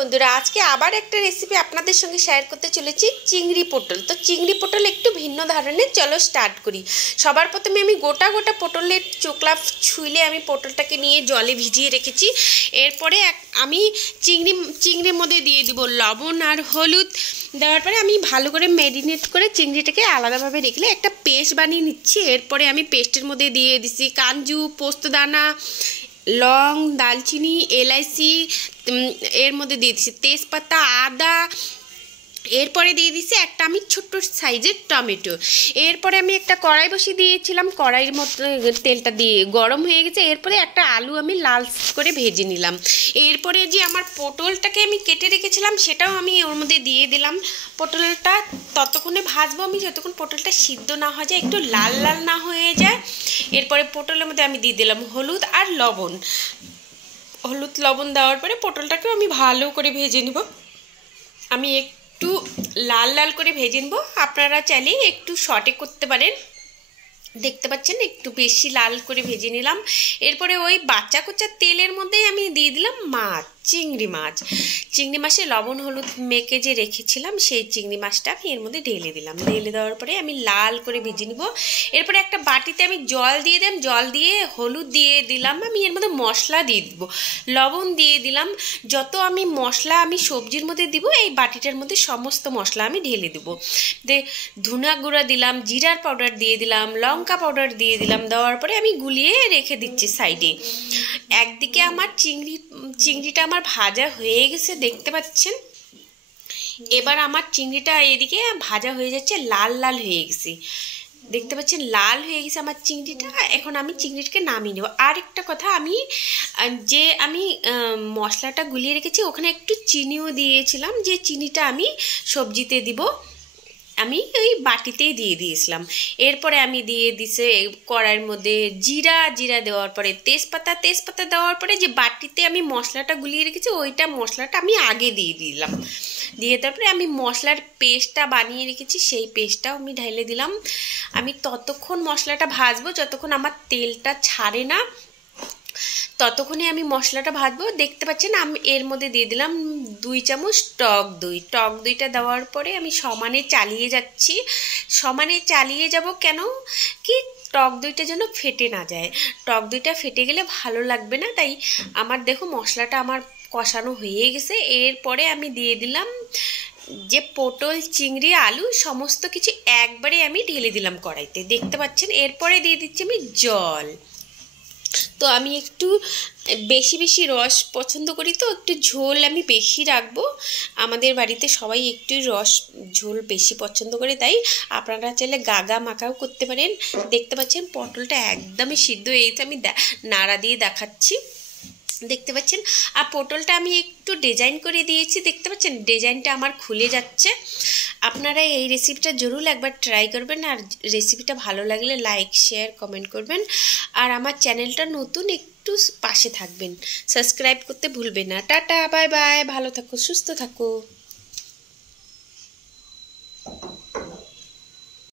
বন্ধুরা আজকে আবার একটা রেসিপি আপনাদের সঙ্গে শেয়ার করতে চলেছি চিংড়ি পটল। তো চিংড়ি পটল একটু ভিন্ন ধরনের, চলো স্টার্ট করি। সবার প্রথমে আমি গোটা গোটা পটলের চোকলা ছুঁলে আমি পটলটাকে নিয়ে জলে ভিজিয়ে রেখেছি। এরপরে আমি চিংড়ির মধ্যে দিয়ে দিব লবণ আর হলুদ। দেওয়ার পরে আমি ভালো করে ম্যারিনেট করে চিংড়িটাকে আলাদাভাবে রেখে একটা পেস্ট বানিয়ে নিচ্ছি। এরপরে আমি পেস্টের মধ্যে দিয়ে দিচ্ছি কাজু, পোস্তদানা, লং, দালচিনি, এলাইচি, এর মধ্যে দিয়ে দিচ্ছি তেজপাতা, আদা। এরপরে দিয়ে দিচ্ছি একটা আমি ছোট্ট সাইজের টমেটো। এরপরে আমি একটা কড়াই বসিয়ে দিয়েছিলাম, কড়াইয়ের মধ্যে তেলটা দিয়ে গরম হয়ে গেছে। এরপরে একটা আলু আমি লাল করে ভেজে নিলাম। এরপরে যে আমার পটলটাকে আমি কেটে রেখেছিলাম সেটাও আমি ওর মধ্যে দিয়ে দিলাম। পটলটা ততক্ষণে ভাজবো আমি যতক্ষণ পটলটা সিদ্ধ না হয়ে যায়, একটু লাল লাল না হয়ে যায়। এরপরে পটলের মধ্যে আমি দিয়ে দিলাম হলুদ আর লবণ। হলুদ লবণ দেওয়ার পরে পটলটাকেও আমি ভালো করে ভেজে নিব। আমি একটু লাল লাল করে ভেজে নেব। আপনারা চাইলে একটু শর্টে করতে পারেন। দেখতে পাচ্ছেন একটু বেশি লাল করে ভেজে নিলাম। এরপরে ওই বাচ্চা কোচা তেলের মধ্যেই আমি দিয়ে দিলাম চিংড়ি মাছে লবণ হলুদ মেখে যে রেখেছিলাম সেই চিংড়ি মাছটা আমি এর মধ্যে ঢেলে দিলাম। ঢেলে দেওয়ার পরে আমি লাল করে ভেজে নিব। এরপরে একটা বাটিতে আমি জল দিয়ে দিলাম, জল দিয়ে হলুদ দিয়ে দিলাম। আমি এর মধ্যে মশলা দিয়ে দিব, লবণ দিয়ে দিলাম। যত আমি মশলা আমি সবজির মধ্যে দিব এই বাটিটার মধ্যে সমস্ত মশলা আমি ঢেলে দেব। ধনিয়া গুঁড়া দিলাম, জিরার পাউডার দিয়ে দিলাম, লঙ্কা পাউডার দিয়ে দিলাম। দেওয়ার পরে আমি গুলিয়ে রেখে দিচ্ছি সাইডে। একদিকে আমার চিংড়িটা আমার ভাজা হয়ে গেছে, দেখতে পাচ্ছেন। এবার আমার চিংড়িটা এদিকে ভাজা হয়ে যাচ্ছে, লাল লাল হয়ে গেছে, দেখতে পাচ্ছেন লাল হয়ে গেছে আমার চিংড়িটা। এখন আমি চিংড়িটাকে নামিয়ে নেব। আরেকটা কথা, আমি মশলাটা গুলিয়ে রেখেছি, ওখানে একটু চিনিও দিয়েছিলাম, যে চিনিটা আমি সবজিতে দিব, আমি ওই বাটিতেই দিয়ে দিয়েছিলাম। এরপরে আমি দিয়ে দিছে কড়াইয়ের মধ্যে জিরা দেওয়ার পরে তেজপাতা দেওয়ার পরে যে বাটিতে আমি মশলাটা গুলিয়ে রেখেছি ওইটা মশলাটা আমি আগে দিয়ে দিলাম। দিয়ে তারপরে আমি মশলার পেস্টটা বানিয়ে রেখেছি সেই পেস্টটাও আমি ঢেলে দিলাম। আমি ততক্ষণ মশলাটা ভাজবো যতক্ষণ আমার তেলটা ছাড়ে না, ততক্ষণে আমি মশলাটা ভাজবো। দেখতে পাচ্ছেন আমি এর মধ্যে দিয়ে দিলাম 2 চামচ টক দইটা দেওয়ার পরে আমি সমানে চালিয়ে যাচ্ছি। সমানে চালিয়ে যাব কেন কি, টক দইটা যেন ফেটে না যায়। টক দইটা ফেটে গেলে ভালো লাগবে না। তাই আমার দেখো মশলাটা আমার কষানো হয়ে গেছে। এরপরে আমি দিয়ে দিলাম যে পটল, চিংড়ি, আলু সমস্ত কিছু একবারে আমি ঢেলে দিলাম কড়াইতে, দেখতে পাচ্ছেন। এরপরে দিয়ে দিচ্ছি আমি জল। তো আমি একটু বেশি রস পছন্দ করি, তো একটু ঝোল আমি বেশি রাখবো। আমাদের বাড়িতে সবাই একটু ঝোল বেশি পছন্দ করে, তাই আপনারা চাইলে গাগা মাখাও করতে পারেন। দেখতে পাচ্ছেন পটলটা একদমই সিদ্ধ হয়েছে, আমি নাড়া দিয়ে দেখাচ্ছি, দেখতে পাচ্ছেন। আর পটলটা আমি একটু ডিজাইন করে দিয়েছি, দেখতে পাচ্ছেন ডিজাইনটা আমার খুলে যাচ্ছে। আপনারা এই রেসিপিটা জরুর একবার ট্রাই করবেন। আর রেসিপিটা ভালো লাগলে লাইক শেয়ার কমেন্ট করবেন। আর আমার চ্যানেলটা নতুন, একটু পাশে থাকবেন, সাবস্ক্রাইব করতে ভুলবেন না। টাটা, বাই বাই, ভালো থাকো, সুস্থ থাকো।